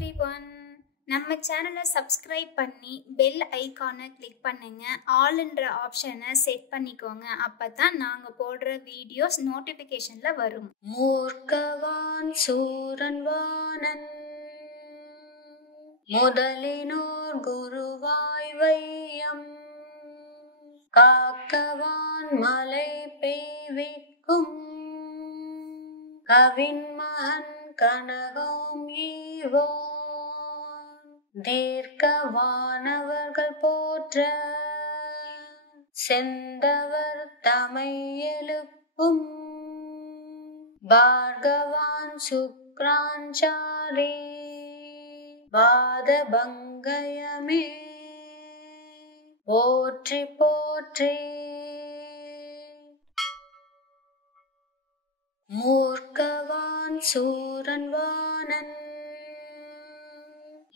everyone. நம்ம சேனலை subscribe பண்ணி பெல் ஐகானை கிளிக் பண்ணுங்க. ஆல்ன்ற ஆப்ஷனை செட் பண்ணிக்கோங்க. அப்பதான் நாங்க போடுற வீடியோஸ் நோட்டிபிகேஷன்ல வரும். மூர்க்கவான் சூரன் வாணன் முதலினோர் குருவாய் வையம் காக்கவான் மலை பெய்விக்கும் கவின் மகன் கனகம் ஈவோன் தீர்க்கவானவர்கள் போற்ற செந்தவர் தமை எழுப்பும் பார்கவான் சுக்ராஞ்சாரி பாதபங்கயமே போற்றி போற்றி. மூர்க்கவான் சூரன் வாணன்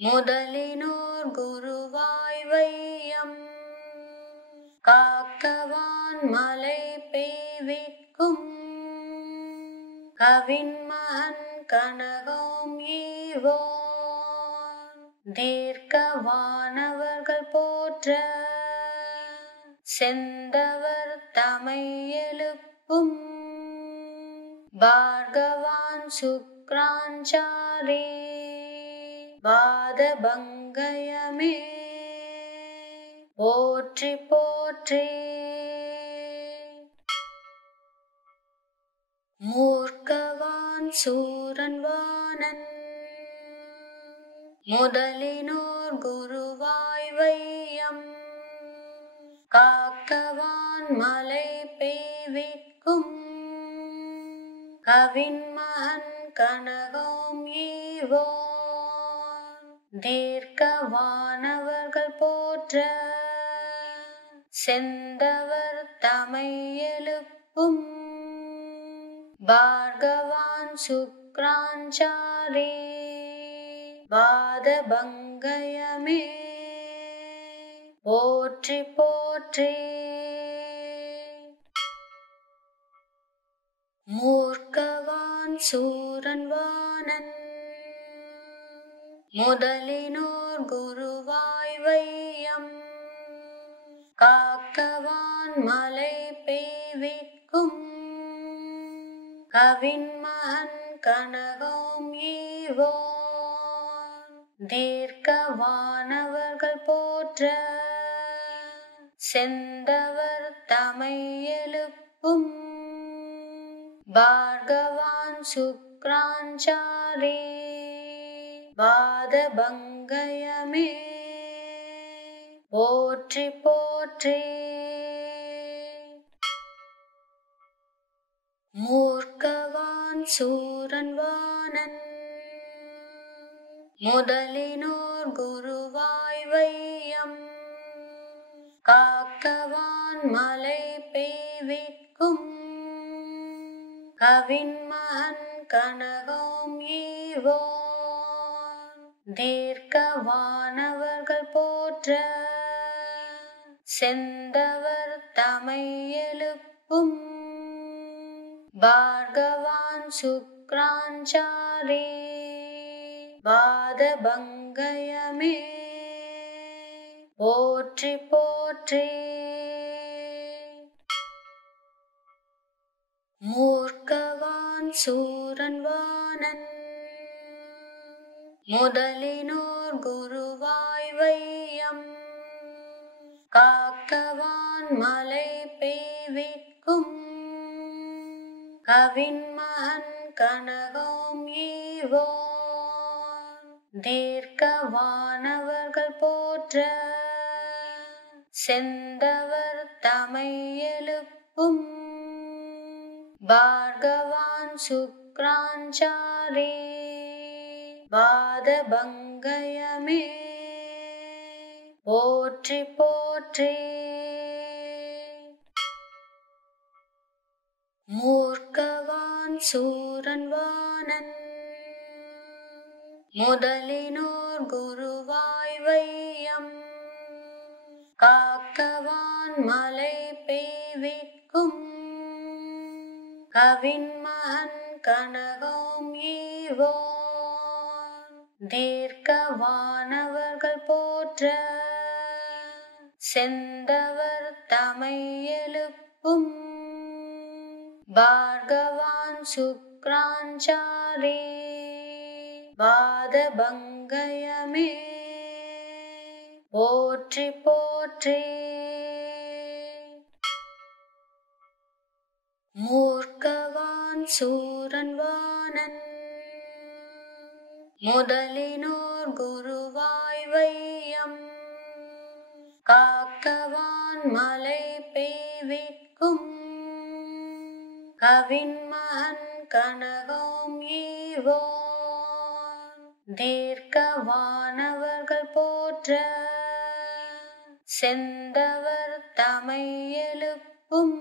முதலினோர் குருவாய் வையம் காக்கவான் மலை பெய்விக்கும் கவின் மகன் கனகம் ஈவோன் தீர்க்கவானவர்கள் போற்ற செந்தவர் தமை எழுப்பும் பார்கவான் சுக்ராஞ்சாரி பாதபங்கயமே போற்றி போற்றி. மூர்க்கவான் சூரன் வாணன் முதலினோர் குருவாய் வையம் காக்கவான் மலை பெய்விக்கும் கவின் மகன் கனகம் ஈவோன் தீர்க்கவானவர்கள் போற்ற செந்தவர் தமை எழுப்பும் பார்கவான் சுக்ராஞ்சாரி பாதபங்கயமே போற்றி போற்றி. மூர்க்கவான் சூரன் வாணன் முதலினோர் குருவாய் வையம் காக்கவான் மலை பெய்விக்கும் கவின் மகன் கனகம் ஈவோன் தீர்க்கவானவர்கள் போற்ற செந்தவர் தமை எழுப்பும் பார்கவான் சுக்ராஞ்சாரி பாதபங்கயமே போற்றி போற்றி. மூர்க்கவான் சூரன் வாணன் முதலினோர் குருவாய் வையம் காக்கவான் மலை பெய்விக்கும் கவின் மகன் கனகம் ஈவோன் தீர்க்கவானவர்கள் போற்ற செந்தவர் தமை எழுப்பும் பார்கவான் சுக்ராஞ்சாரி பாதபங்கயமே போற்றி போற்றி. மூர்க்கவான் சூரன் வாணன் முதலினோர் குருவாய் வையம் காக்கவான் மலை பெய்விக்கும் கவின் மகன் கனகம் ஈவோன் தீர்க்கவானவர்கள் போற்ற செந்தவர் தமை எழுப்பும் பார்கவான் சுக்ராஞ்சாரி பாதபங்கயமே போற்றி போற்றி. மூர்க்கவான் சூரன் வாணன் முதலினோர் குருவாய் வையம் காக்கவான் மலை பெய்விக்கும் கவின் மகன் கனகம் ஈவோன் தீர்க்கவானவர்கள் போற்ற செந்தவர் தமை எழுப்பும் பார்கவான் சுக்ராஞ்சாரி பாதபங்கயமே போற்றி போற்றி. மூர்க்கவான் சூரன் வாணன் முதலினோர் குருவாய் வையம் காக்கவான் மலை பெய்விக்கும் கவின்மகன் கனகம் ஈவோன் தீர்க்கவானவர்கள் போற்ற செந்தவர் தமை எழுப்பும்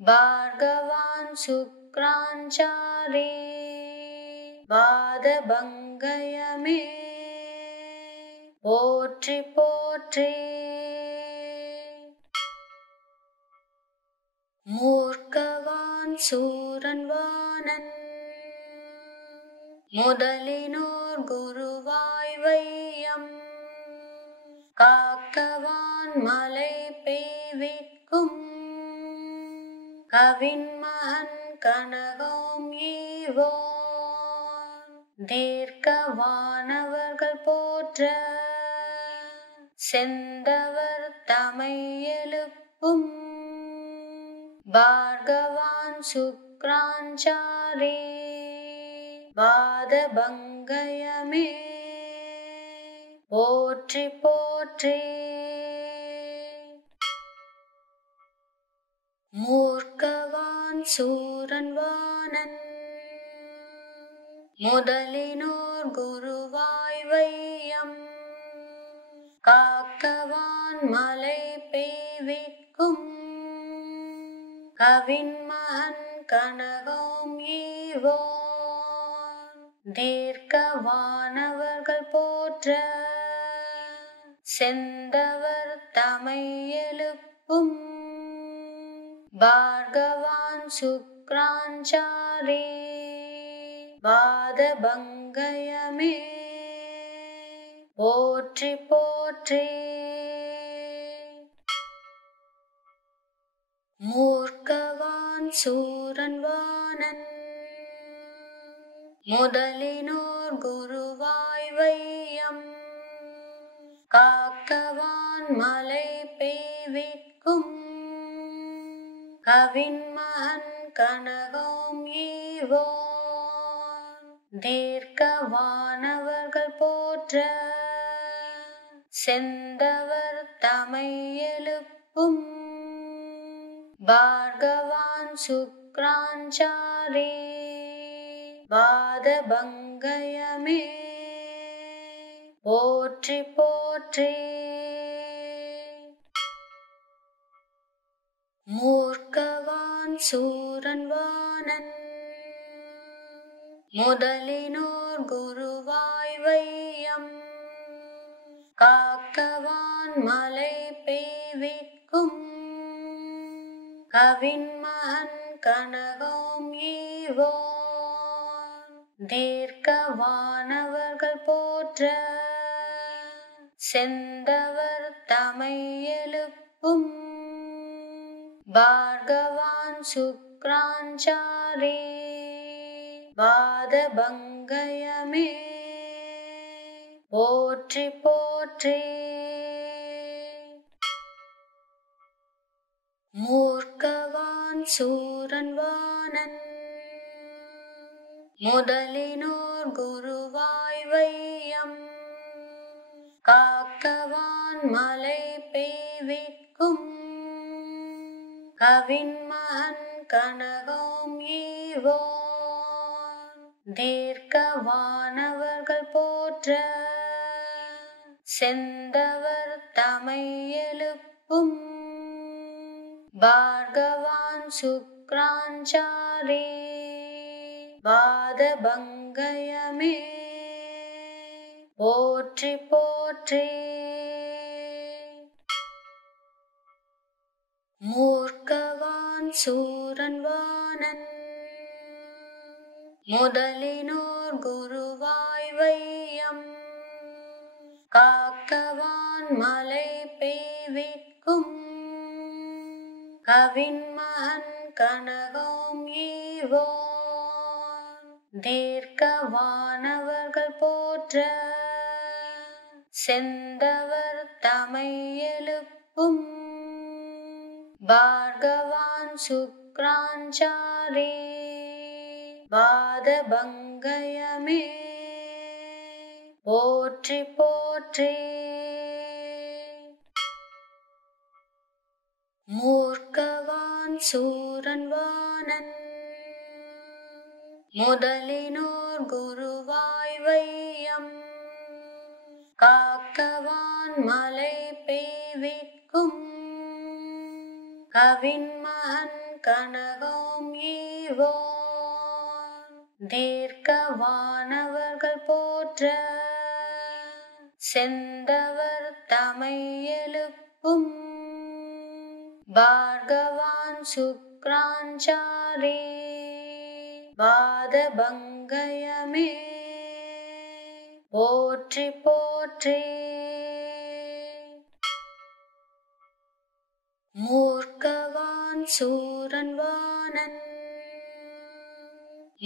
பார்கவான் சுக்ராஞ்சாரி பாதபங்கயமே போற்றி போற்றி. மூர்க்கவான் சூரன் வாணன் முதலினோர் குருவாய் வையம் காக்கவான் மலை பெய்விக்கும் கவின்மகன் கனகம் ஈவோன் தீர்க்கவானவர்கள் போற்ற செந்தவர் தமை எழுப்பும் பார்கவான் சுக்ராஞ்சாரி பாதபங்கயமே போற்றி போற்றி. மூர்க்கவான் சூரன் வாணன் முதலினோர் குருவாய் வையம் காக்கவான் மலை பெய்விக்கும் கவின்மகன் கனகம் ஈவோன் தீர்க்கவானவர்கள் போற்ற செந்தவர் தமை எழுப்பும் பார்கவான் சுக்ராஞ்சாரி பாதபங்கயமே போற்றி போற்றி. மூர்க்கவான் சூரன் வாணன் முதலினோர் குருவாய் வையம் காக்கவான் மலை பெய்விக்கும் கவின்மகன் கனகம் ஈவோன் தீர்க்கவானவர்கள் போற்ற செந்தவர் தமை எழுப்பும் பார்கவான் சுக்ராஞ்சாரி பாதபங்கயமே போற்றி போற்றி. மூர்க்கவான் சூரன் வாணன் முதலினோர் குருவாய் வையம் காக்கவான் மலை பெய்விக்கும் கவின்மகன் கனகம் ஈவோன் தீர்க்கவானவர்கள் போற்ற செந்தவர் தமை எழுப்பும் பார்கவான் சுக்ராஞ்சாரி பாதபங்கயமே போற்றி போற்றி. மூர்க்கவான் சூரன் வாணன் முதலினோர் குருவாய் வையம் காக்கவான் மலை பெய்விக்கும் கவின்மகன் கனகம் ஈவோன் தீர்க்கவானவர்கள் போற்ற செந்தவர் தமை எழுப்பும் பார்கவான் சுக்ராஞ்சாரி பாதபங்கயமே போற்றி போற்றி. மூர்க்கவான் சூரன் வாணன் முதலினோர் குருவாய் வையம் காக்கவான் மலை பெய்விக்கும் கவின்மகன் கனகோம் ஈவோன் தீர்க்கவானவர்கள் போற்ற செந்தவர் தமை எழுப்பும் பார்கவான் சுக்ராஞ்சாரி பாதபங்கயமே போற்றி போற்றி. மூர்க்கவான் சூரன் வாணன் முதலினோர் குருவாய் வையம் காக்கவான் மலை பெய்விக்கும் கவின்மகன் கனகோம் ஈவோன் தீர்க்கவானவர்கள் போற்ற செந்தவர் தமை எழுப்பும் பார்கவான் சுக்ராஞ்சாரி பாதபங்கயமே போற்றி போற்றி. மூர்க்கவான் சூரன் வாணன்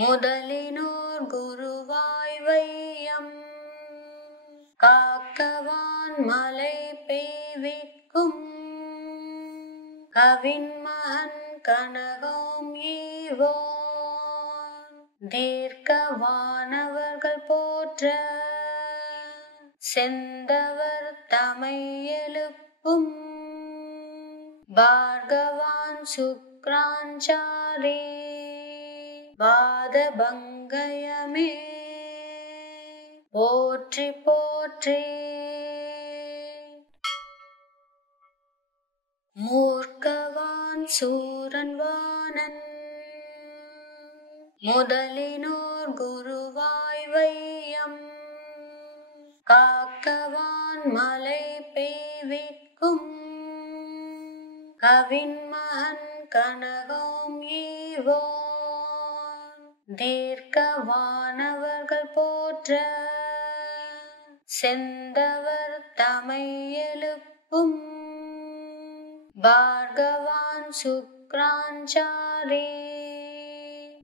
முதலினோர் குருவாய் வையம் காக்கவான் மலை பெய்விக்கும் கவின்மகன் கனகோம் ஈவோன் தீர்க்கவானவர்கள் போற்ற செந்தவர் தமை எழுப்பும் பார்கவான் சுக்ராஞ்சாரி பாதபங்கயமே போற்றி போற்றி. மூர்க்கவான் சூரன் வாணன் முதலினோர் குருவாய் வையம் காக்கவான் மலை பெய்விக்கும் கவின்மகன் கனகோம் ஈவோன் தீர்க்கவானவர்கள் போற்ற செந்தவர் தமை எழுப்பும் பார்கவான் சுக்ராஞ்சாரி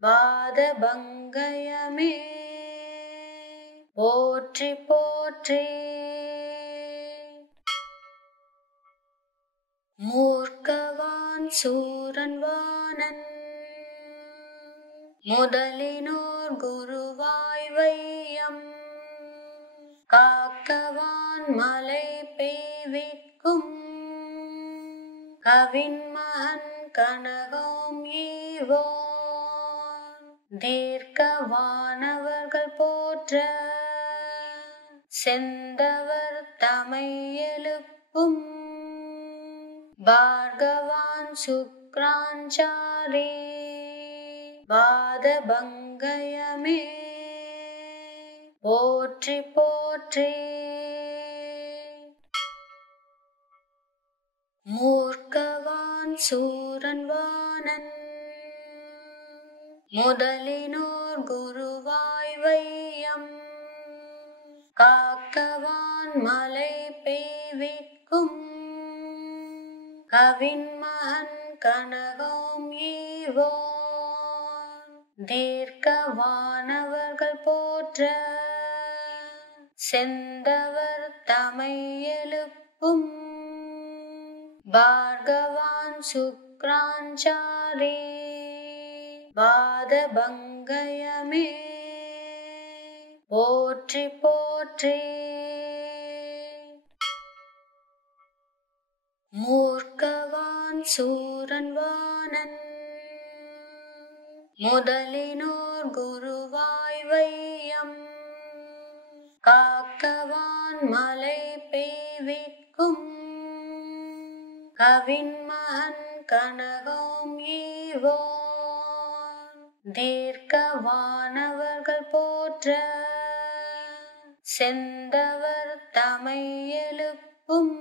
பாதபங்கயமே போற்றி போற்றி. மூர்க்கவான் சூரன் வாணன் முதலினோர் குருவாய் வையம் காக்கவான் மலை பெய்விக்கும் கவின்மகன் கனகோம் ஈவோன் தீர்க்கவானவர்கள் போற்ற செந்தவர் தமை எழுப்பும் பார்கவான் சுக்ராஞ்சாரி பாதபங்கயமே போற்றி போற்றி. மூர்க்கவான் சூரன் வாணன் முதலினோர் குருவாய் வையம் காக்கவான் மலை பெய்விக்கும் கவின்மகன் கனகோம் ஈவோன் தீர்க்கவானவர்கள் போற்ற செந்தவர் தமை எழுப்பும் பார்கவான் சுக்ராஞ்சாரி பாதபங்கயமே போற்றி போற்றி. மூர்க்கவான் சூரன் வாணன் முதலினோர் குருவாய் வையம் காக்கவான் மலை பெய்விக்கும் கவின்மகன் கனகோம் ஈவோன் தீர்க்கவானவர்கள் போற்ற செந்தவர் தமை எழுப்பும்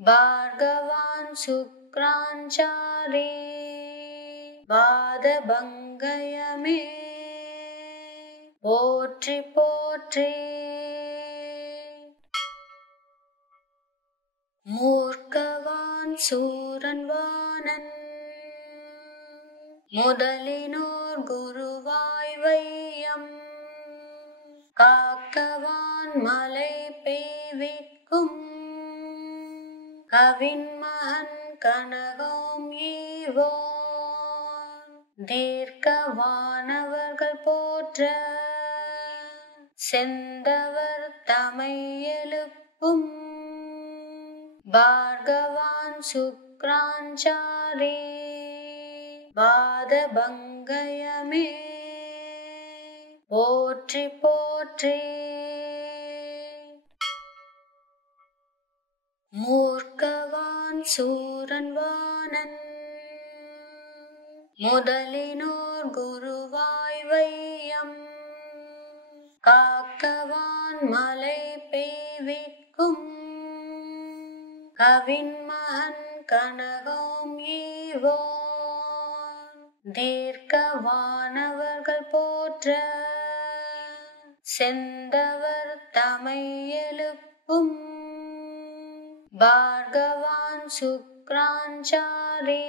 பார்கவான் சுக்ராஞ்சாரி பாதபங்கயமே போற்றி போற்றி. மூர்க்கவான் சூரன் வாணன் முதலினோர் குருவாய் வையம் காக்கவான் மலை பெய்விக்கும் கவின்மகன் கனகோம் ஈவோன் தீர்க்கவானவர்கள் போற்ற செந்தவர் தமை எழுப்பும் பார்கவான் சுக்ராஞ்சாரி பாதபங்கயமே போற்றி போற்றி. மூர்க்கவான் சூரன் வாணன் முதலினோர் குருவாய் வையம் காக்கவான் மலை பெய்விக்கும் கவின்மகன் கனகோம் ஈவோன் தீர்க்கவானவர்கள் போற்ற செந்தவர் தமை எழுப்பும் பார்கவான் சுக்ராஞ்சாரி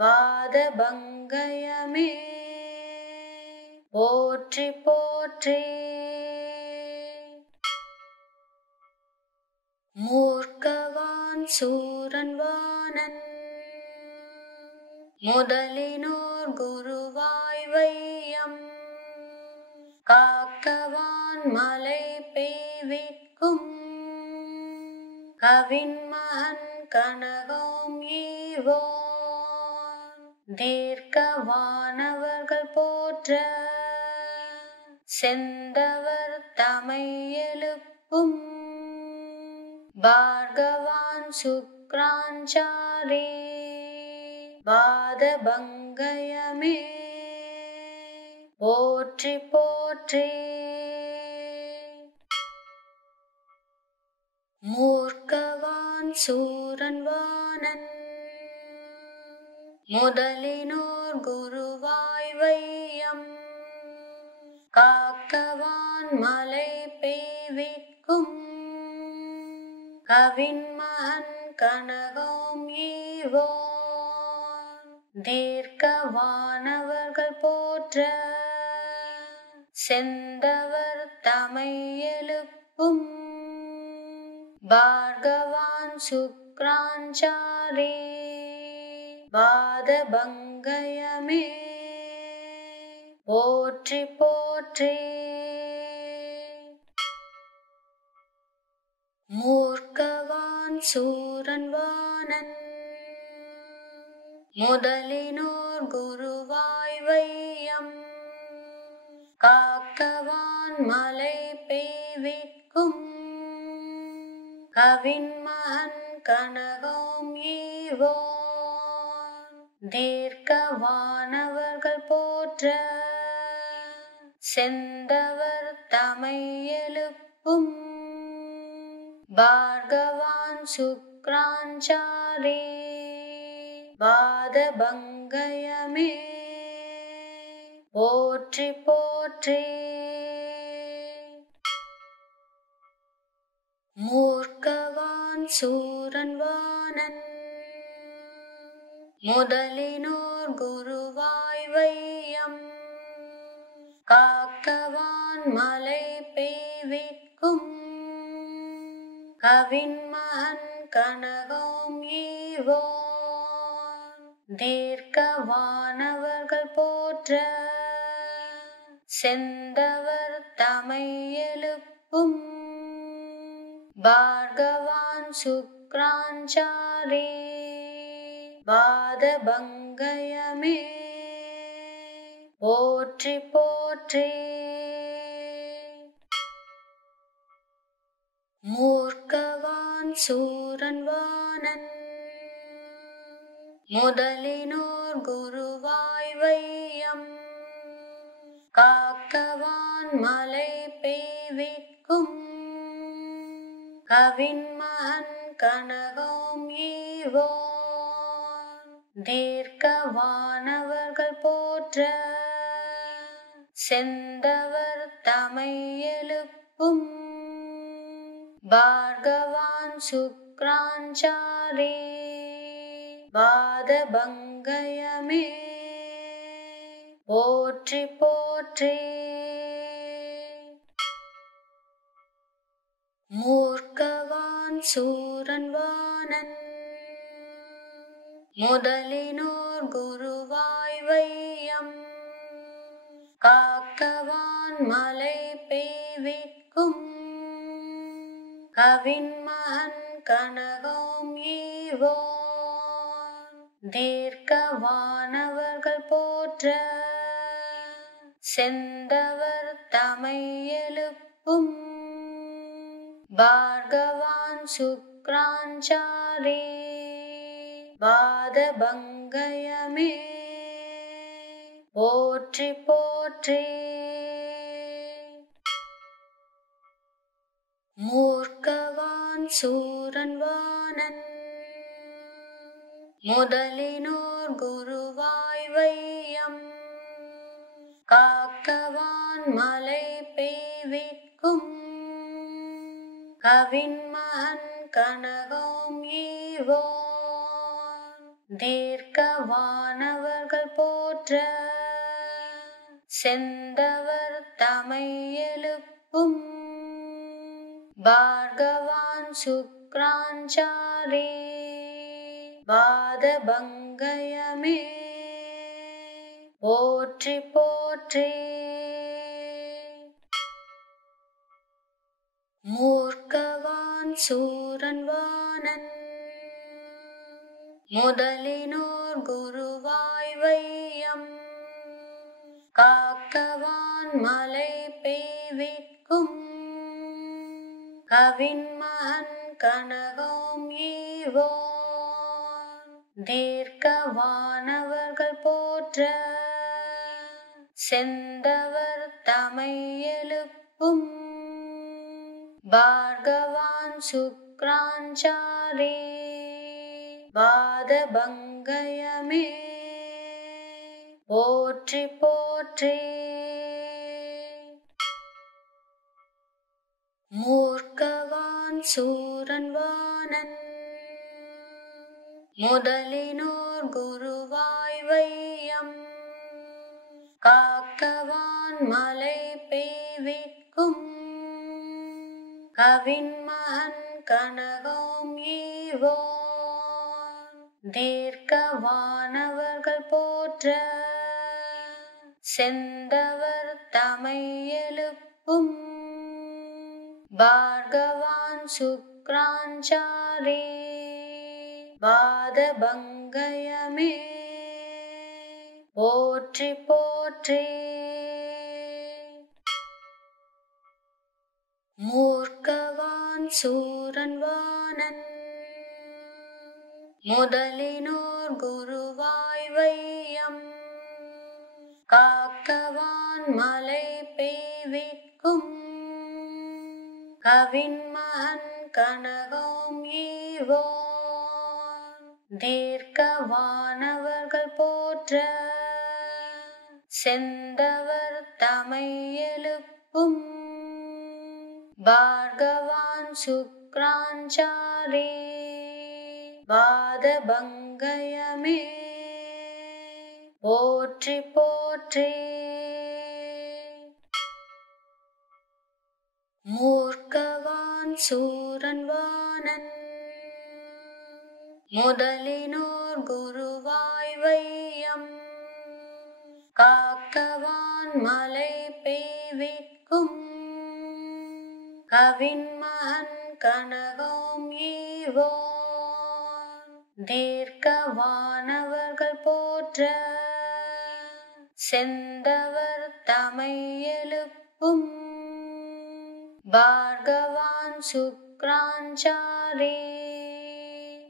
பாதபங்கயமே போற்றி போற்றி. மூர்க்கவான் சூரன் வாணன் முதலினோர் குருவாய் வையம் காக்கவான் மலை பெய்விக்கும் கவின்மகன் கனகோம் ஈவோன் தீர்க்கவானவர்கள் போற்ற செந்தவர் தமை எழுப்பும் பார்கவான் சுக்ராஞ்சாரி பாதபங்கயமே போற்றி போற்றி. மூர்க்கவான் சூரன் வாணன் முதலினோர் குருவாய் வையம் காக்கவான் மலை பெய்விக்கும் கவின்மகன் கனகோம் ஈவோன் தீர்க்கவானவர்கள் போற்ற செந்தவர் தமை எழுப்பும் பார்கவான் சுக்ராஞ்சாரி பாதபங்கயமே போற்றி போற்றி. மூர்க்கவான் சூரன் வாணன் முதலினோர் குருவாய் வையம் காக்கவான் மலை பெய்விக்கும் கவின்மகன் கனகோம் ஈவோன் தீர்க்கவானவர்கள் போற்ற செந்தவர் தமை எழுப்பும் பார்கவான் சுக்ராஞ்சாரி பாதபங்கயமே போற்றி போற்றி. மூர்க்கவான் சூரன் வாணன் முதலினோர் குருவாய் வையம் காக்கவான் மலை பெய்விக்கும் கவின்மகன் கனகோம் ஈவோன் தீர்க்கவானவர்கள் போற்ற செந்தவர் தமை எழுப்பும் பார்கவான் சுக்ராஞ்சாரி பாதபங்கயமே போற்றி போற்றி. மூர்க்கவான் சூரன் வாணன் முதலினோர் குருவாய் வையம் காக்கவான் மலை பெய்விக்கும் கவின்மகன் கனகோம் ஈவோன் தீர்க்கவானவர்கள் போற்ற செந்தவர் தமை எழுப்பும் பார்கவான் சுக்ராஞ்சாரி பாதபங்கயமே போற்றி போற்றி. மூர்க்கவான் சூரன்வானன் முதலினோர் குருவாய் வையம் காக்கவான் மலை பெய்விக்கும் கவின்மகன் கனகம் ஈவோன் தீர்க்கவானவர்கள் போற்ற செந்தவர் தமை எழுப்பும் பார்கவான் சுக்ராஞ்சாரி பாதபங்கயமே போற்றி போற்றி. மூர்க்கவான் சூரன்வானன் முதலினோர் குருவாய் வையம் காக்கவான் மலை பெய்விக்கும் கவின்மகன் கனகம் ஈவோன் தீர்க்கவானவர்கள் போற்ற செந்தவர் தமை எழுப்பும் பார்கவான் சுக்ராஞ்சாரி பாதபங்கயமே போற்றி போற்றி. மூர்க்கவான் சூரன்வானன் முதலினோர் குருவாய் வையம் காக்கவான் மலை பெய்விக்கும் கவின்மகன் கனகம் ஈவோன் தீர்க்கவானவர்கள் போற்ற செந்தவர் தமை எழுப்பும் பார்கவான் சுக்ராஞ்சாரி பாதபங்கயமே போற்றி போற்றி. மூர்க்கவான் சூரன்வானன் முதலினோர் குருவாய் வையம் காக்கவான் மலை பெய்விக்கும் கவின்மகன் கனகம் ஈவோன் தீர்க்கவானவர்கள் போற்ற செந்தவர் தமை எழுப்பும் பார்கவான் சுக்ராஞ்சாரி பாதபங்கயமே போற்றி போற்றி. மூர்க்கவான் சூரன்வானன் முதலினோர் குருவாய் வையம் காக்கவான் மலை பெய்விக்கும் கவின்மகன் கனகம் ஈவோன் தீர்க்கவானவர்கள் போற்ற செந்தவர் தமை எழுப்பும் பார்கவான் சுக்ராஞ்சாரி பாதபங்கயமே போற்றி போற்றி. மூர்க்கவான் சூரன்வானன் முதலினோர் குருவாய் வையம் காக்கவான் மலை பெய்விக்கும் கவின்மகன் கனகம் ஈவோன் தீர்க்கவானவர்கள் போற்ற செந்தவர் தமை எழுப்பும் பார்கவான் சுக்ராஞ்சாரி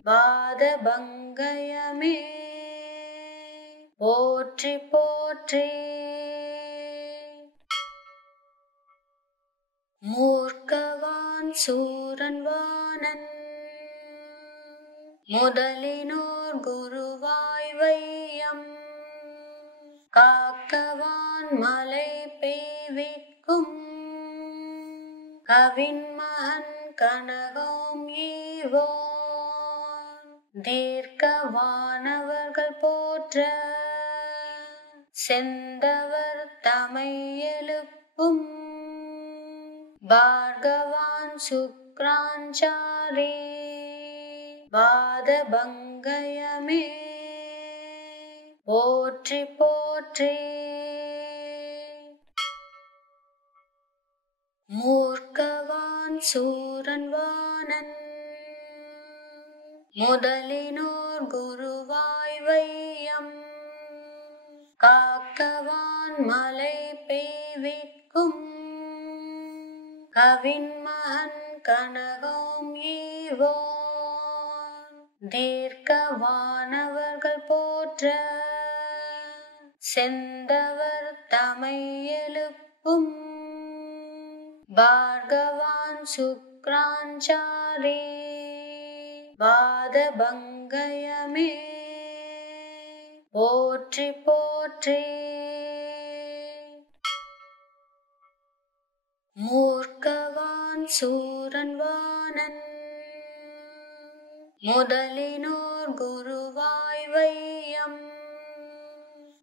பாதபங்கயமே போற்றி போற்றி. மூர்க்கவான் சூரன்வானன் முதலினோர் குருவாய் வையம் காக்கவான் மலை பெய்விக்கும் கவின்மகன் கனகம் ஈவோன் தீர்க்கவானவர்கள் போற்ற செந்தவர் தமை எழுப்பும் பார்கவான் சுக்ராஞ்சாரி வாதபங்கயமே போற்றி போற்றி. மூர்க்கவான் சூரன்வானன் முதலினோர் குருவாய் வையம் காக்கவான் மலை பெய்விக்கும் கவின்மகன் கனகம் ஈவோன் தீர்க்கவானவர்கள் போற்ற செந்தவர் தமை எழுப்பும் பார்கவான் சுக்ராஞ்சாரி வாதபங்கயமே போற்றி போற்றி. மூர்க்கவான் சூரன்வானன் முதலினோர் குருவாய் வையம்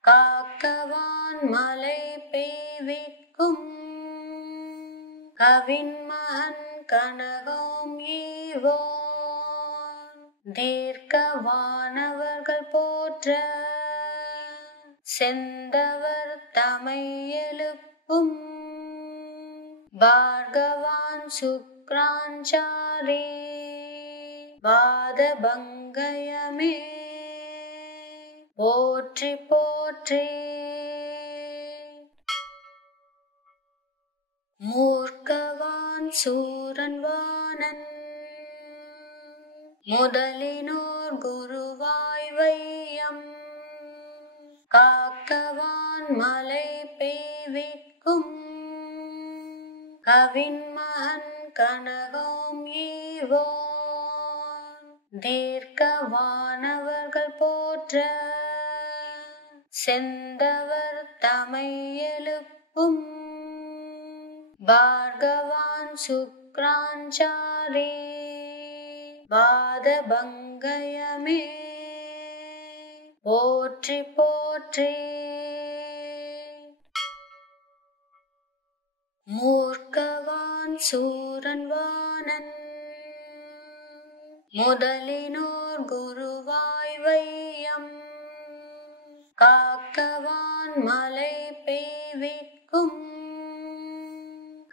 காக்கவான் மலை பெய்விக்கும் கவின்மகன் கனகம் ஈவோன் தீர்க்கவானவர்கள் போற்ற செந்தவர் தமை எழுப்பும் பார்கவான் சுக்ராஞ்சாரி வாதபங்கயமே போற்றி போற்றி. மூர்க்கவான் சூரன்வானன் முதலினோர் குருவாய் வையம் காக்கவான் மலை பெய்விக்கும் கவின்மகன் கனகம் ஈவோன் தீர்க்கவானவர்கள் போற்ற செந்தவர் தமை எழுப்பும் பார்கவான் சுக்ராஞ்சாரி வாதபங்கயமே போற்றி போற்றி. மூர்க்கவான் சூரன்வானன் முதலினோர் குருவாய் வையம் காக்கவான் மலை பெய்விக்கும்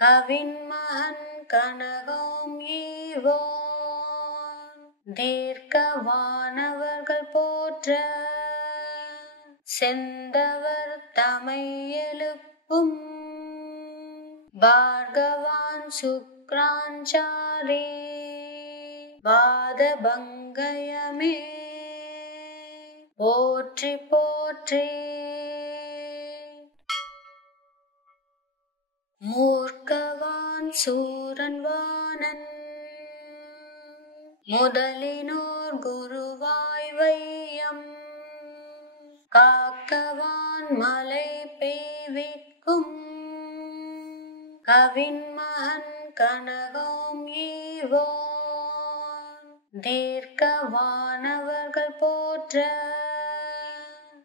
கவின்மகன் கனகம் ஈவோன் தீர்க்கவானவர்கள் போற்ற செந்தவர் தமை எழுப்பும் பார்கவான் சுக்ராஞ்சாரி வாதபங்கயமே போற்றி போற்றி. மூர்க்கவான் சூரன்வானன் முதலினோர் குருவாய் வையம் காக்கவான் மலை பெய்விக்கும் கவின்மகன் கனகம் ஈவோன் தீர்க்கவானவர்கள் போற்ற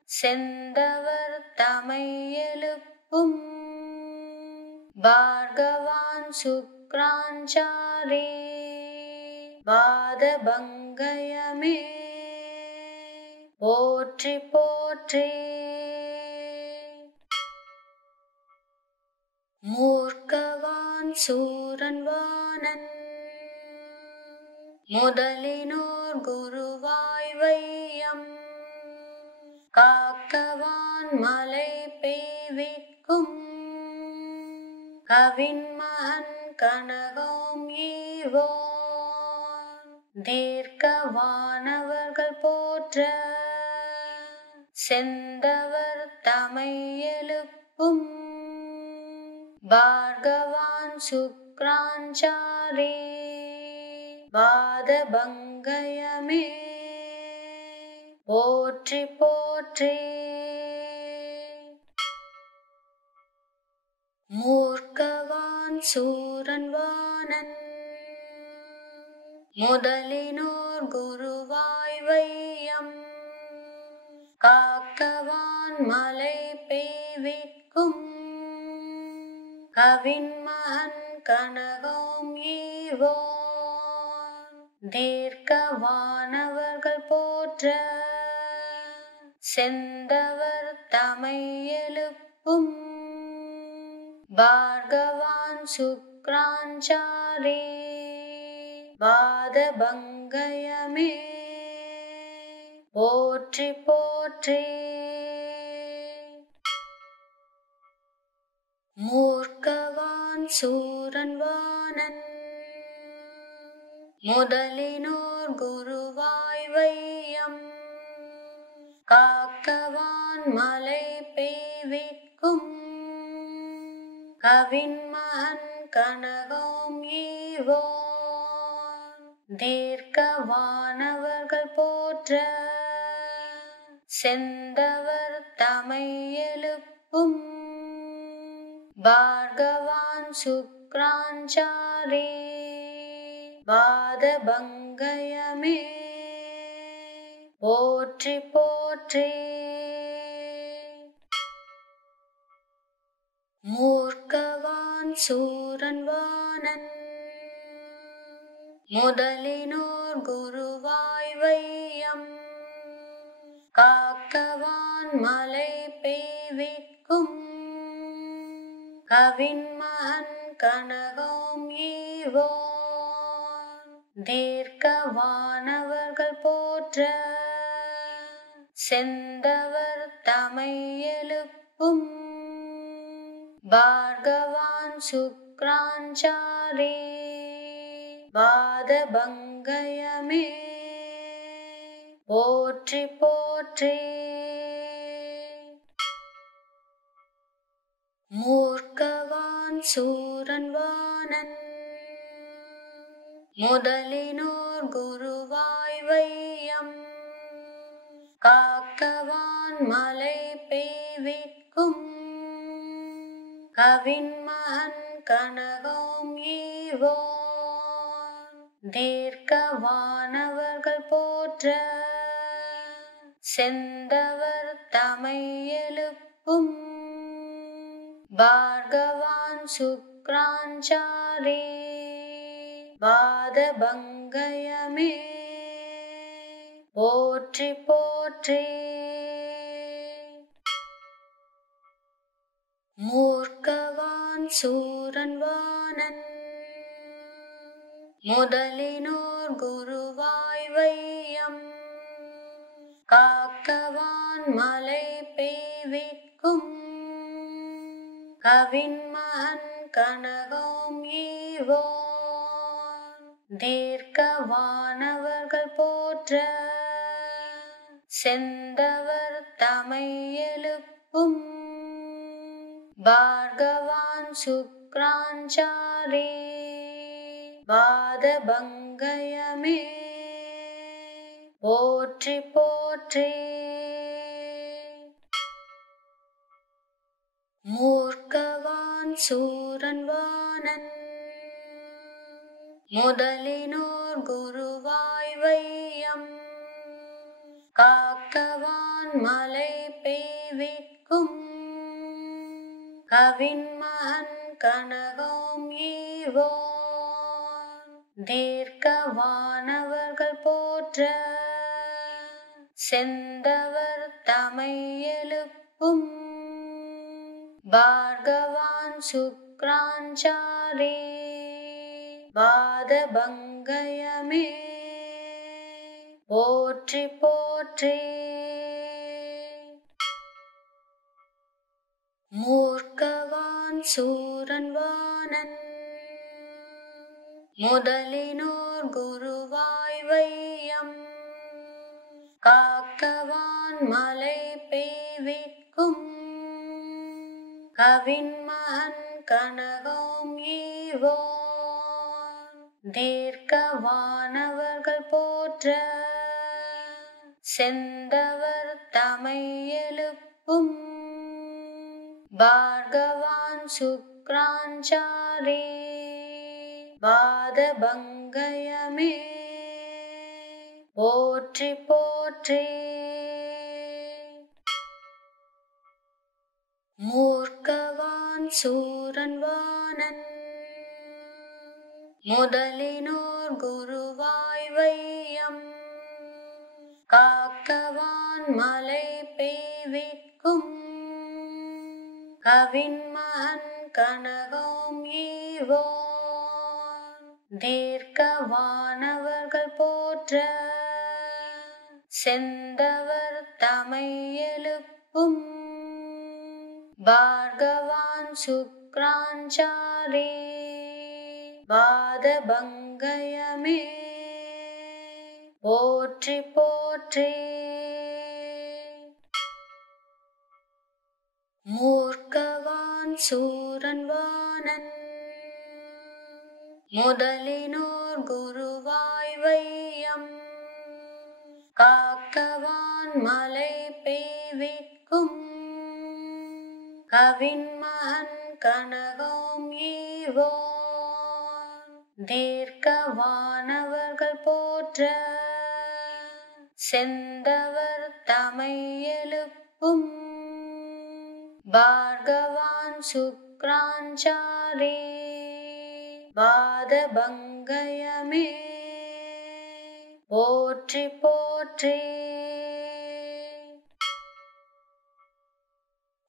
செந்தவர் தமை எழுப்பும் பார்கவான் சுக்ராஞ்சாரி வாதபங்கயமே போற்றி போற்றி. மூர்க்கவான் சூரன்வானன் முதலினோர் குருவாய் வையம் காக்கவான் மலை பெய்விக்கும் கவின்மகன் கனகம் ஈவோன் தீர்க்கவானவர்கள் போற்ற செந்தவர் தமை எழுப்பும் பார்கவான் சுக்ராஞ்சாரி வாதபங்கயமே போற்றி போற்றி. மூர்க்கவான் சூரன்வானன் வானன் முதலினோர் குருவாய் வையம் காக்கவான் மலை பெய்விக்கும் கவின்மகன் கனகம் ஈவோன் தீர்க்கவானவர்கள் போற்ற செந்தவர் தமை எழுப்பும் பார்கவான் சுக்ராஞ்சாரி வாதபங்கயமே போற்றி போற்றி. மூர்க்கவான் சூரன் வானன் முதலினோர் குருவாய் வையம் காக்கவான் மலை பெய்விக்கும் கவின்மகன் கனகம் ஈவோன் தீர்க்கவானவர்கள் போற்ற செந்தவர் தமை எழுப்பும் பார்கவான் சுக்ராஞ்சாரி வாதபங்கயமே போற்றி போற்றி. மூர்க்கவான் சூரன் வானன் முதலினோர் குருவாய் வையம் காக்கவான் மலை பெய்விக்கும் கவின்மகன் கனகம் ஈவோன் தீர்க்கவானவர்கள் போற்ற செந்தவர் தமை எழுப்பும் பார்கவான் சுக்ராஞ்சாரி வாதபங்கயமே போற்றி போற்றி. மூர்க்கவான் சூரன் வானன் முதலினோர் குருவாய் வையம் காக்கவான் மலை பெய்விக்கும் கவின்மகன் கனகம் ஈவோன் தீர்க்கவானவர்கள் போற்ற செந்தவர் தமை எழுப்பும் பார்கவான் சுக்ராஞ்சாரி வாதபங்கயமே போற்றி போற்றி. மூர்க்கவான் சூரன் வானன் முதலினோர் குருவாய் வையம் காக்கவான் மலை பெய்விக்கும் கவின்மகன் கனகம் ஈவோன் தீர்க்கவானவர்கள் போற்ற செந்தவர் தமை எழுப்பும் பார்கவான் சுக்ராஞ்சாரி வாதபங்கயமே போற்றி போற்றி. மூர்க்கவான் சூரன் வானன் முதலினோர் குருவாய் வையம் காக்கவான் மலை பெய்விக்கும் கவின்மகன் கனகம் ஈவோன் தீர்க்கவானவர்கள் போற்ற செந்தவர் தமை எழுப்பும் பார்கவான் சுக்ராஞ்சாரி வாதபங்கயமே போற்றி போற்றி. மூர்க்கவான் சூரன் வானன் முதலினோர் குருவாய் வையம் காக்கவான் மலை பெய்விக்கும் கவின்மகன் கனகம் ஈவோன் தீர்க்கவானவர்கள் போற்ற செந்தவர் தமை எழுப்பும் பார்கவான் சுக்ராஞ்சாரி பாதபங்கயமே போற்றி போற்றி. மூர்க்கவான் சூரன் வாணன் முதலினோர் குருவாய் வையம் காக்கவான் மலை பெய்விக்கும் கவின்மகன் கனகோம் ஈவோன் தீர்க்கவானவர்கள் போற்ற செந்தவர் தமை எழுப்பும் பார்கவான் சுக்ராஞ்சாரி பாதபங்கயமே போற்றி போற்றி. மூர்க்கவான் சூரன் வாணன் முதலினோர் குருவாய் வையம் காக்கவான் மலை பெய்விக்கும் கவின்மகன் கனகோம் ஈவோன் தீர்க்கவானவர்கள் போற்ற செந்தவர் தமை எழுப்பும் பார்கவான் சுக்ராஞ்சாரி பாதபங்கயமே போற்றி போற்றி.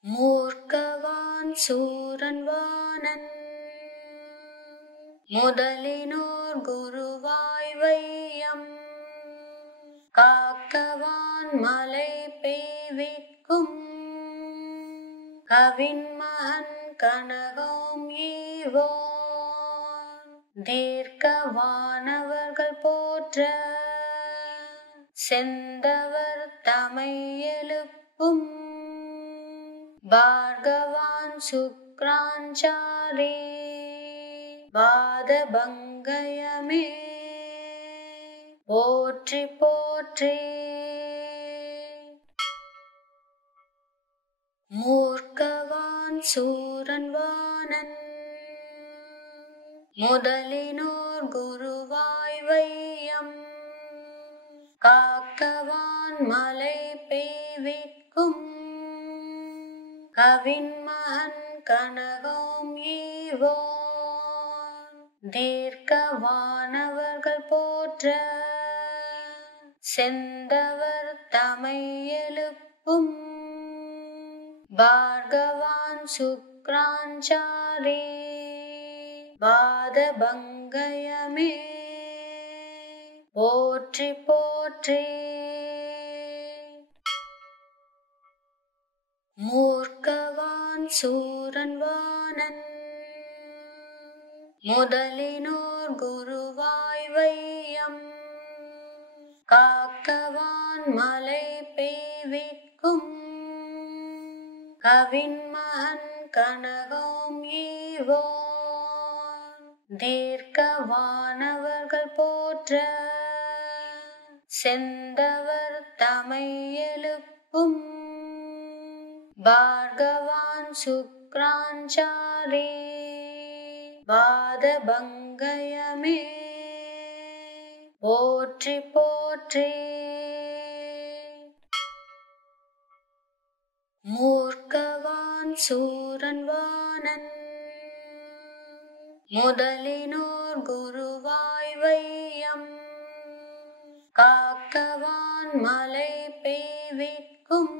மூர்க்கவான் சூரன் வாணன் முதலினோர் குருவாய் வையம் காக்கவான் மலை பெய்விக்கும் கவின்மகன் கனகோம் ஈவோன் தீர்க்கவானவர்கள் போற்ற செந்தவர் தமை எழுப்பும் பார்கவான் சுக்ராஞ்சாரி பாதபங்கயமே போற்றி போற்றி. மூர்க்கவான் சூரன் வாணன் முதலினோர் குருவாய் வையம் காக்கவான் மலை பெய்விக்கும் கவின்மகன் கனகோம் ஈவோன் தீர்க்கவானவர்கள் போற்ற செந்தவர் தமை எழுப்பும் பார்கவான் சுக்ராஞ்சாரி பாதபங்கயமே போற்றி போற்றி. மூர்க்கவான் சூரன் வாணன் முதலினோர் குருவாய் வையம் காக்கவான் மலை பெய்விக்கும் கவின்மகன் கனகோம் ஈவோன் தீர்க்கவானவர்கள் போற்ற செந்தவர் தமை எழுப்பும் பார்கவான் சுக்ராஞ்சாரி பாதபங்கயமே போற்றி போற்றி. மூர்க்கவான் சூரன் வாணன் முதலினோர் குருவாய் வையம் காக்கவான் மலை பெய்விக்கும்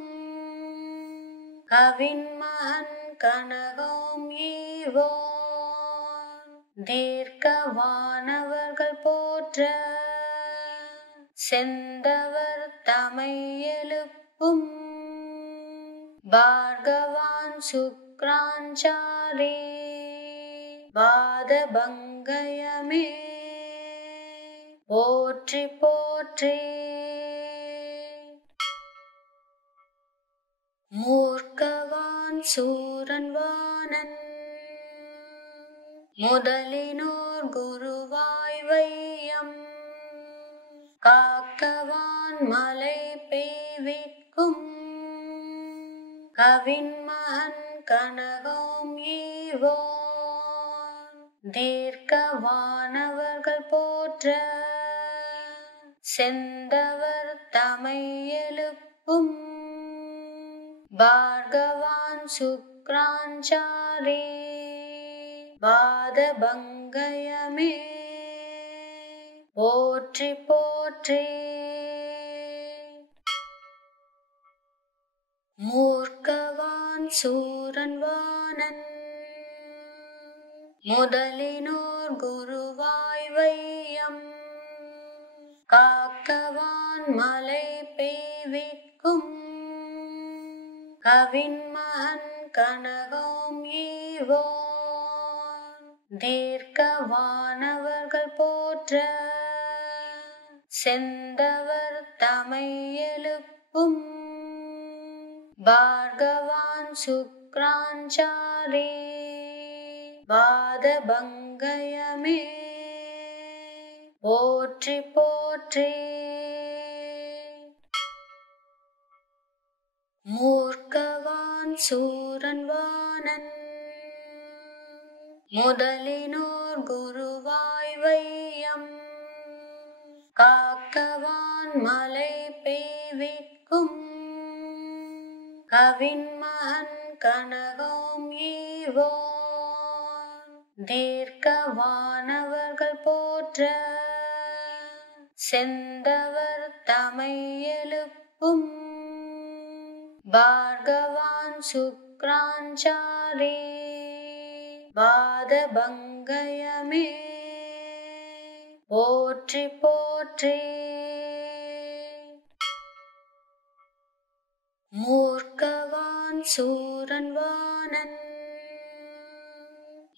கவின்மகன் கனகோம் ஈவோன் தீர்க்கவானவர்கள் போற்ற செந்தவர் தமை எழுப்பும் பார்கவான் சுக்ராஞ்சாரி பாதபங்கயமே போற்றி போற்றி. மூர்க்கவான் சூரன் வாணன் முதலினோர் குருவாய் வையம் காக்கவான் மலை பெய்விக்கும் கவின்மகன் கனகோம் ஈவோன் தீர்க்கவானவர்கள் போற்ற செந்தவர் தமை எழுப்பும் பார்கவான் சுக்ராஞ்சாரி வாதபங்கயமே போற்றி போற்றி. மூர்க்கவான் சூரன்வானன் முதலினோர் குருவாய் வையம் காக்கவான் மலை பெய்விக்கும் கவின்மகன் கனகம் ஈவோன் தீர்க்கவானவர்கள் போற்ற செந்தவர் தமை எழுப்பும் பார்கவான் சுக்ராஞ்சாரி வாதபங்கயமே போற்றி போற்றி. மூர்க்கவான் சூரன்வானன் முதலினோர் குருவாய் வையம் காக்கவான் மலை பெய்விக்கும் கவின்மகன் கனகம் ஈவோன் தீர்க்கவானவர்கள் போற்ற செந்தவர் தமை எழுப்பும் பார்கவான் சுக்ராஞ்சாரி வாதபங்கயமே போற்றி போற்றி. மூர்க்கவான் சூரன்வானன்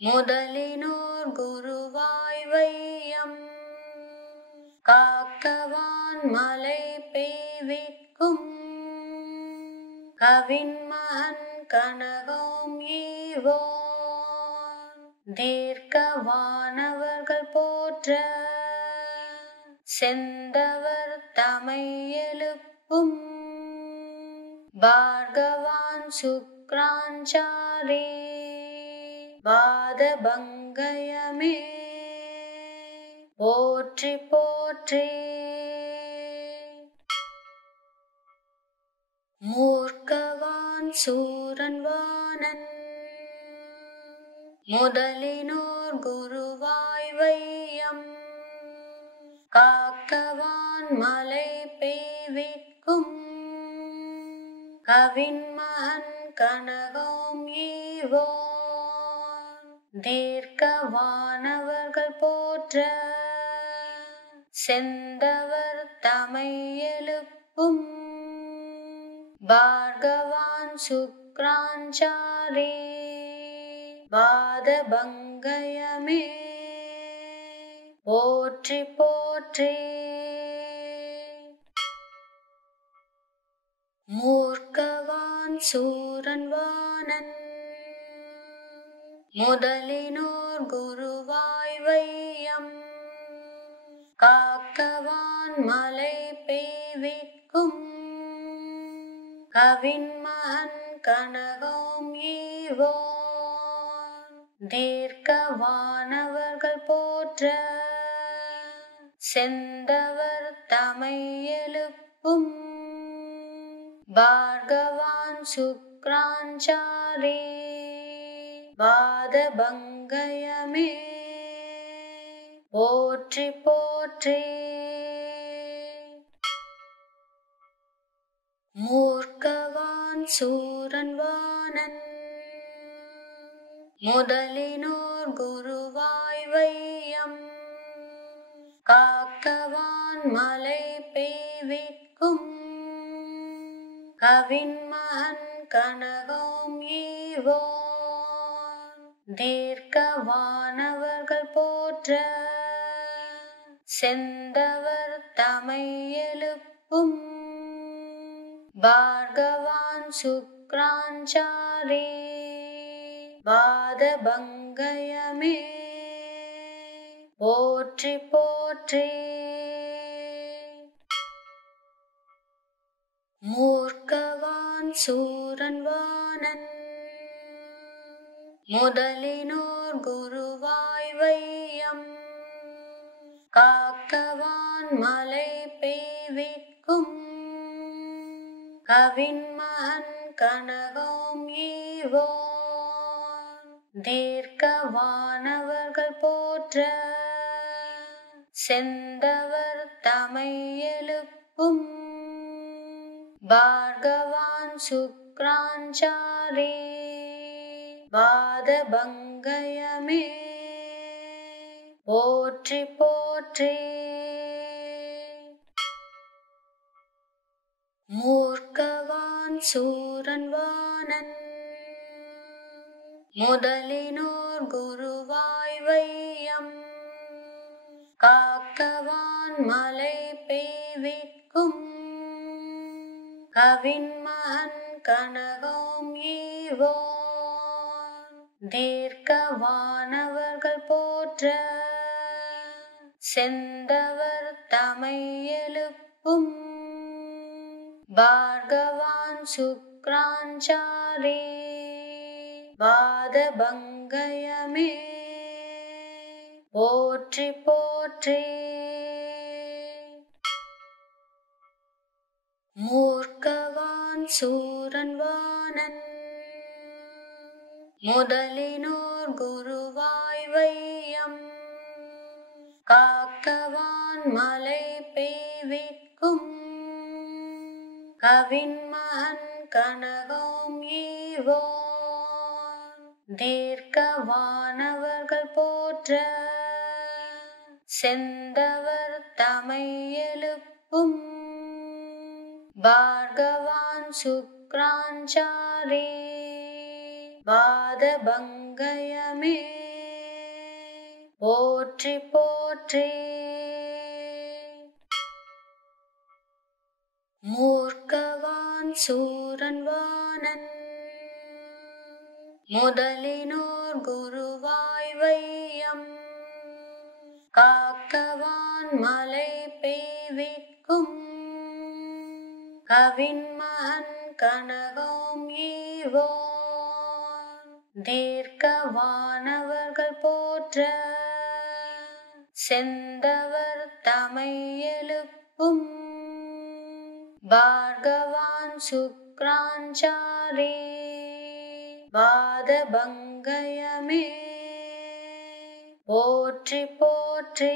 முதலினோர் குருவாய் வையம் காக்கவான் மலை பெய்விக்கும் கவின்மகன் கனகம் ஈவோன் தீர்க்கவானவர்கள் போற்ற செந்தவர் தமை எழுப்பும் பார்கவான் சுக்ராஞ்சாரி வாதபங்கயமே போற்றி போற்றி. மூர்க்கவான் சூரன்வானன் முதலினோர் குருவாய் வையம் காக்கவான் மலை பெய்விக்கும் கவின்மகன் கனகம் ஈவோன் தீர்க்கவானவர்கள் போற்ற செந்தவர் தமை எழுப்பும் பார்கவான் சுக்ராஞ்சாரி வாதபங்கயமே போற்றி போற்றி. மூர்க்கவான் சூரன்வானன் முதலினோர் குருவாய் வையம் காக்கவான் மலை பெய்விக்கும் கவின்மகன் கனகம் ஈவோன் தீர்க்கவானவர்கள் போற்ற செந்தவர் தமை எழுப்பும் பார்கவான் சுக்ராஞ்சாரி வாதபங்கயமே போற்றி போற்றி. மூர்க்கவான் சூரன்வானன் முதலினோர் குருவாய் வையம் காக்கவான் மலை பெய்விக்கும் கவின்மகன் கனகம் ஈவோன் தீர்க்கவானவர்கள் போற்ற செந்தவர் தமை எழுப்பும் பார்கவான் சுக்ராஞ்சாரி வாதபங்கயமே போற்றி போற்றி. மூர்க்கவான் சூரன்வானன் முதலினோர் குருவாய் வையம் காக்கவான் மலை பெய்விக்கும் கவின்மகன் கனகோம் ஈவோன் தீர்க்கவானவர்கள் போற்ற செந்தவர் தமை எழுப்பும் பார்கவான் சுக்ராஞ்சாரி வாதபங்கயமே போற்றி போற்றி. மூர்க்கவான் சூரன் வாணன் முதலினோர் குருவாய் வையம் காக்கவான் மலை பெய்விக்கும் கவின்மகன் கனகோம் ஈவோன் தீர்க்கவானவர்கள் போற்ற செந்தவர் தமை எழுப்பும் பார்கவான் சுக்ராஞ்சாரி வாதபங்கயமே போற்றி போற்றி. மூர்க்கவான் சூரன் வாணன் முதலினோர் குருவாய் வையம் காக்கவான் மலை பெய்விக்கும் கவின்மகன் கனகோம் ஈவோன் தீர்க்கவானவர்கள் போற்ற செந்தவர் தமை எழுப்பும் பார்கவான் சுக்ராஞ்சாரி வாதபங்கயமே போற்றி போற்றி. மூர்க்கவான் சூரன் வாணன் முதலினோர் குருவாய் வையம் காக்கவான் மலை பெய்விக்கும் கவின்மகன் கனகோம் ஈவோன் தீர்க்கவானவர்கள் போற்ற செந்தவர் தமை எழுப்பும் பார்கவான் சுக்ராஞ்சாரி வாதபங்கயமே போற்றி போற்றி.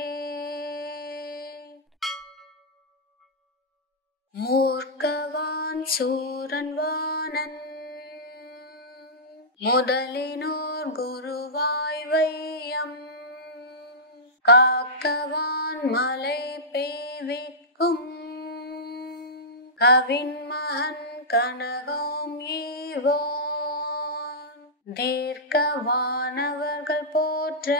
மூர்க்கவான் சூரன் வாணன் முதலினோர் குருவாய் வையம் காக்கவான் மலை பெய்விக்கும் கவின்மகன் கனகோம் ஈவோன் தீர்க்கவானவர்கள் போற்ற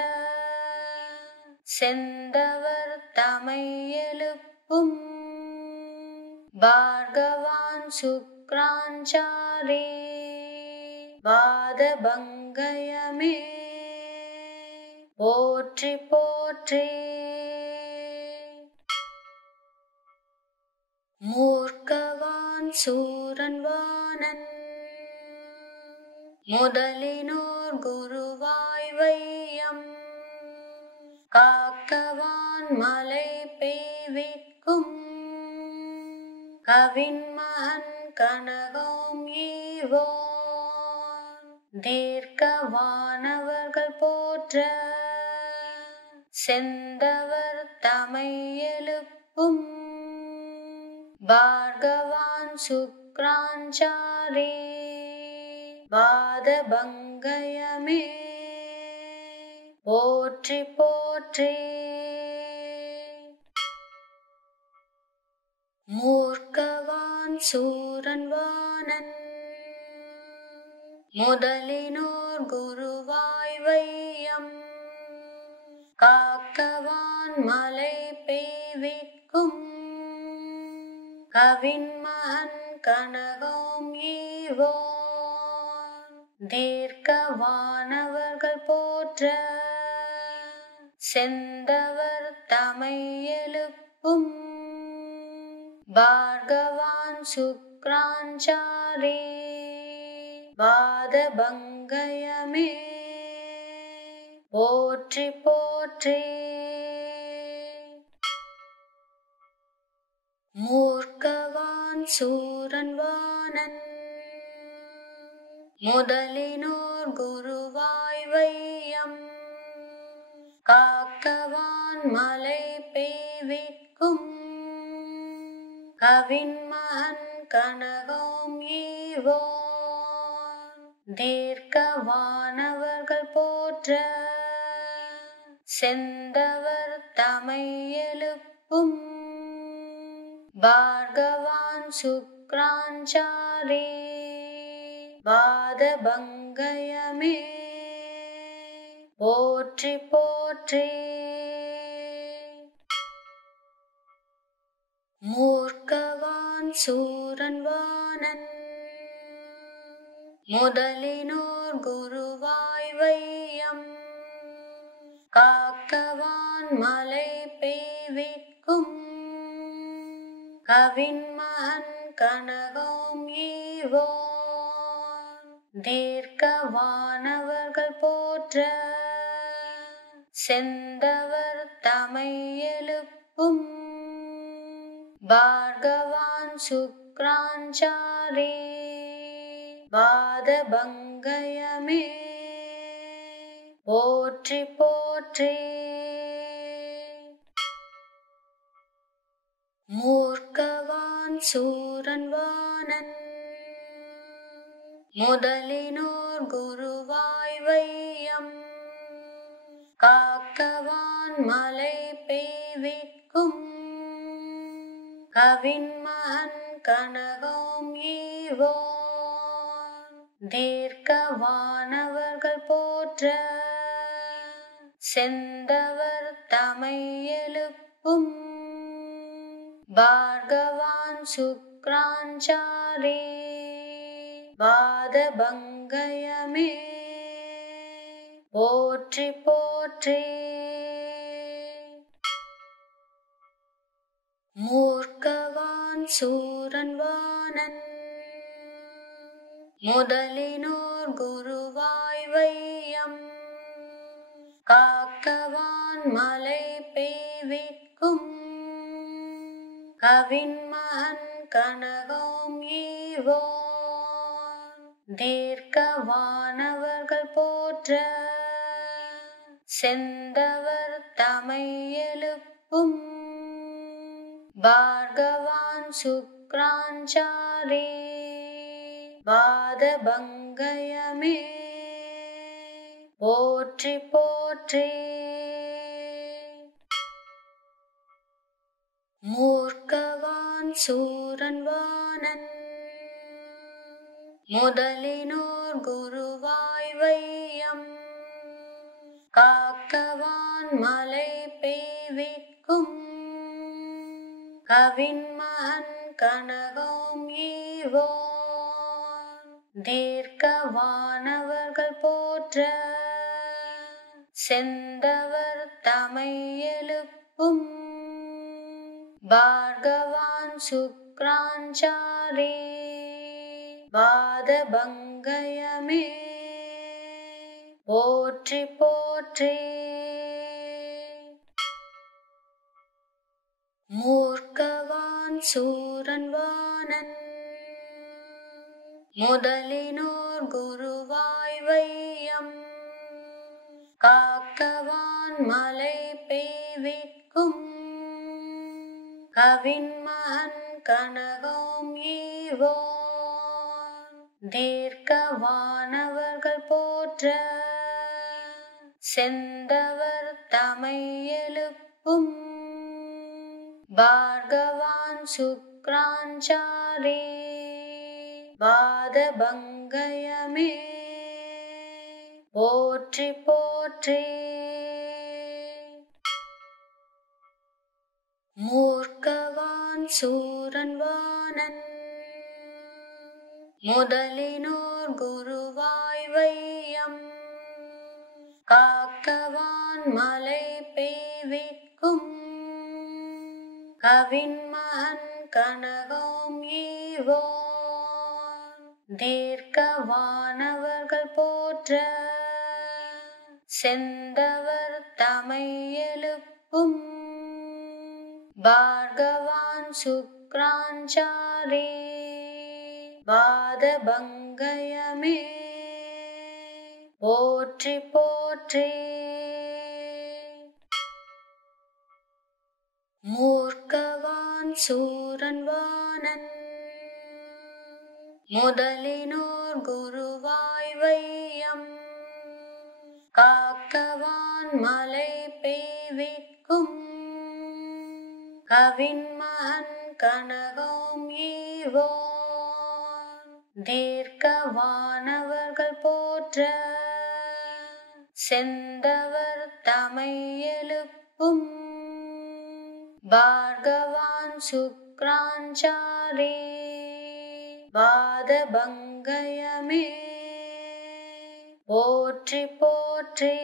செந்தவர் தமை எழுப்பும் பார்கவான் சுக்ராஞ்சாரி வாதபங்கயமே போற்றி போற்றி. மூர்க்கவான் சூரன் வாணன் முதலினோர் குருவாய் வையம் காக்கவான் மலை பெய்விக்கும் கவின்மகன் கனகோம் ஈவோன் தீர்க்கவானவர்கள் போற்ற செந்தவர் தமை எழுப்பும் பார்கவான் சுக்ராஞ்சாரி வாதபங்கயமே போற்றி போற்றி. மூர்க்கவான் சூரன் வாணன் முதலினோர் குருவாய் வையம் காக்கவான் மலை பெய்விக்கும் கவின்மகன் கனகோம் ஈவோன் தீர்க்கவானவர்கள் போற்ற செந்தவர் தமை எழுப்பும் பார்கவான் சுக்ராஞ்சாரி வாதபங்கயமே போற்றி போற்றி. மூர்க்கவான் சூரன் வாணன் முதலினோர் குருவாய் வையம் காக்கவான் மலை பெய்விக்கும் கவின்மகன் கனகோம் ஈவோன் தீர்க்கவானவர்கள் போற்ற செந்தவர் தமை எழுப்பும் பார்கவான் சுக்ராஞ்சாரி பாதபங்கயமே போற்றி போற்றி. மூர்க்கவான் சூரன் வாணன் முதலினோர் குருவாய் வையம் காக்கவான் மலை பெய்விக்கும் கவின்மகன் கனகோம் ஈவோன் தீர்க்கவானவர்கள் போற்ற செந்தவர் தமை எழுப்பும் பார்கவான் சுக்ராஞ்சாரி பாதபங்கயமே போற்றி போற்றி. மூர்க்கவான் சூரன் வாணன் முதலினோர் குருவாய் வையம் காக்கவான் மலை பெய்விக்கும் கவின்மகன் கனகோம் ஈவோன் தீர்க்கவானவர்கள் போற்ற செந்தவர் தமை எழுப்பும் பார்கவான் சுக்ராஞ்சாரி பாதபங்கயமே போற்றி போற்றி. மூர்க்கவான் சூரன் வாணன் முதலினோர் குருவாய் வையம் காக்கவான் மலை பெய்விக்கும் கவின்மகன் கனகோம் ஈவோன் தீர்க்கவானவர்கள் போற்ற செந்தவர் தமை எழுப்பும் பார்கவான் சுக்ராஞ்சாரி பாதபங்கயமே போற்றி போற்றி. மூர்க்கவான் சூரன் வாணன் முதலினோர் குருவாய் வையம் காக்கவான் மலை பெய்விக்கும் கவின்மகன் கனகோம் ஈவோன் தீர்க்கவானவர்கள் போற்ற செந்தவர் தமை எழுப்பும் பார்கவான் சுக்ராஞ்சாரி பாதபங்கயமே போற்றி போற்றி. மூர்க்கவான் சூரன் வாணன் முதலினோர் குருவாய் வையம் காக்கவான் மலை பெய்விக்கும் கவின்மகன் கனகோம் ஈவோன் தீர்க்கவானவர்கள் போற்ற செந்தவர் தமை எழுப்பும் பார்கவான் சுக்ராஞ்சாரி பாதபங்கயமே போற்றி போற்றி. மூர்க்கவான் சூரன் வாணன் முதலினோர் குருவாய் வையம் காக்கவான் மலை பெய்விக்கும் கவின்மகன் கனகோம் ஈவோன் தீர்க்கவானவர்கள் போற்ற செந்தவர் தமை எழுப்பும் பார்கவான் சுக்ராஞ்சாரி வாதபங்கயமே போற்றி போற்றி. மூர்க்கவான் சூரன்வானன் முதலினோர் குருவாய் வையம் காக்கவான் மலை பெய்விக்கும் கவின்மகன் கனகம் ஈவோன் தீர்க்கவானவர்கள் போற்ற செந்தவர் தமை எழுப்பும் பார்கவான் சுக்ராஞ்சாரி வாதபங்கயமே போற்றி போற்றி.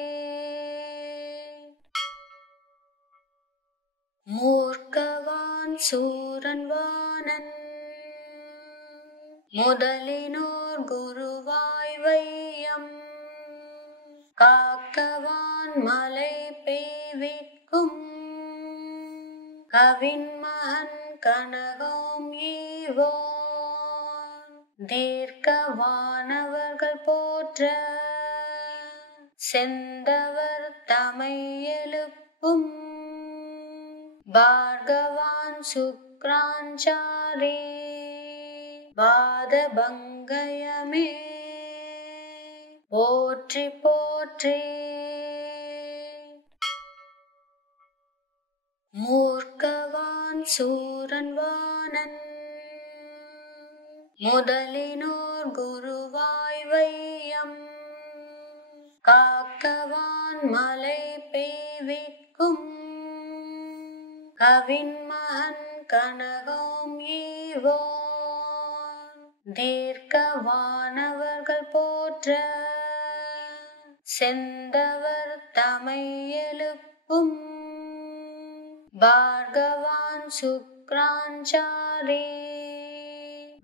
மூர்க்கவான் சூரன்வானன் முதலினோர் குருவாய் வையம் காக்கவான் மலை பெய்விக்கும் கவின்மகன் கனகம் ஈவோன் தீர்க்கவானவர்கள் போற்ற செந்தவர் தமை எழுப்பும் பார்கவான் சுக்ராஞ்சாரி வாதபங்கயமே போற்றி போற்றி. மூர்க்கவான் சூரன்வானன் முதலினோர் குருவாய் வையம் காக்கவான் மலை பெய்விக்கும் கவின்மகன் கனகம் ஈவோன் தீர்க்கவானவர்கள் போற்ற செந்தவர் தமை எழுப்பும் பார்கவான் சுக்ராஞ்சாரி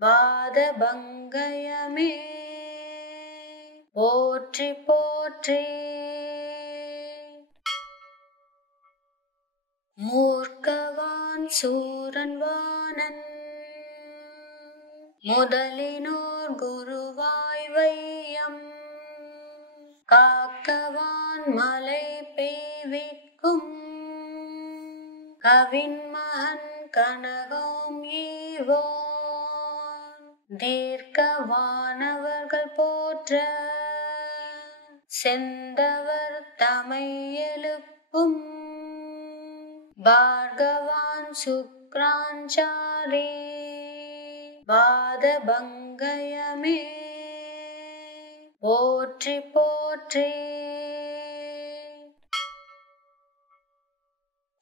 வாதபங்கயமே போற்றி போற்றி. மூர்க்கவான் சூரன்வானன் முதலினோர் குருவாய் வையம் காக்கவான் மலை பெய்விக்கும் கவின்மகன் கனகம் ஈவோன் தீர்க்கவானவர்கள் போற்ற செந்தவர் தமை எழுப்பும் பார்கவான் சுக்ராஞ்சாரி வாதபங்கயமே போற்றி போற்றி.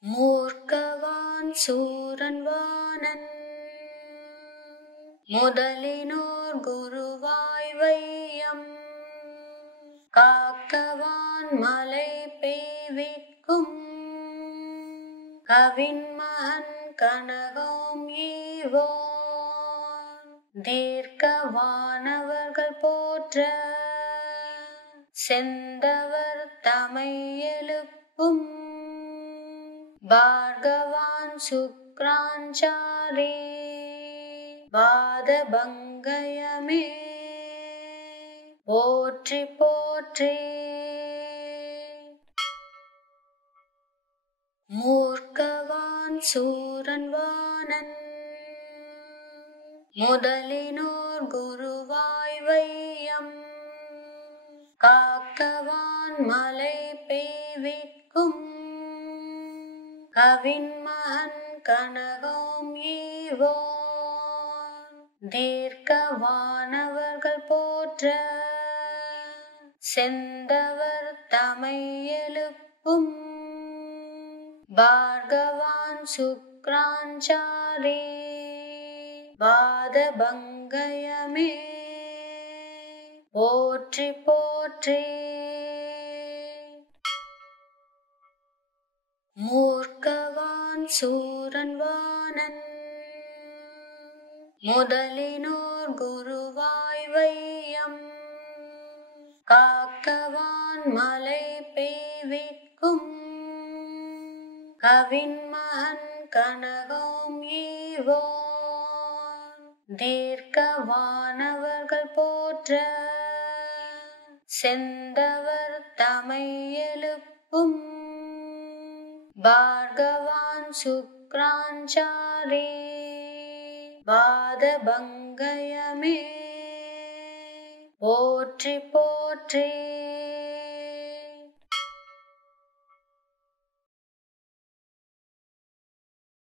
மூர்க்கவான் சூரன்வானன் முதலினோர் குருவாய் வையம் காக்கவான் மலை பெய்விக்கும் கவின்மகன் கனகம் ஈவோன் தீர்க்கவானவர்கள் போற்ற செந்தவர் தமை எழுப்பும் பார்கவான் சுக்ராஞ்சாரி வாதபங்கயமே போற்றி போற்றி. மூர்க்கவான் சூரன்வானன் முதலினோர் குருவாய் வையம் காக்கவான் மலை பெய்விக்கும் கவின்மகன் கனகம் ஈவோன் தீர்க்கவானவர்கள் போற்ற செந்தவர் தமை எழுப்பும் பார்கவான் சுக்ராஞ்சாரி வாதபங்கயமே போற்றி போற்றி. மூர்க்கவான் சூரன்வானன் முதலினோர் குருவாய் வையம் காக்கவான் மலை பெய்விக்கும் கவின்மகன் கனகம் ஈவோன் தீர்க்கவானவர்கள் போற்ற செந்தவர் தமை எழுப்பும் பார்கவான் சுக்ராஞ்சாரி வாதபங்கயமே போற்றி போற்றி.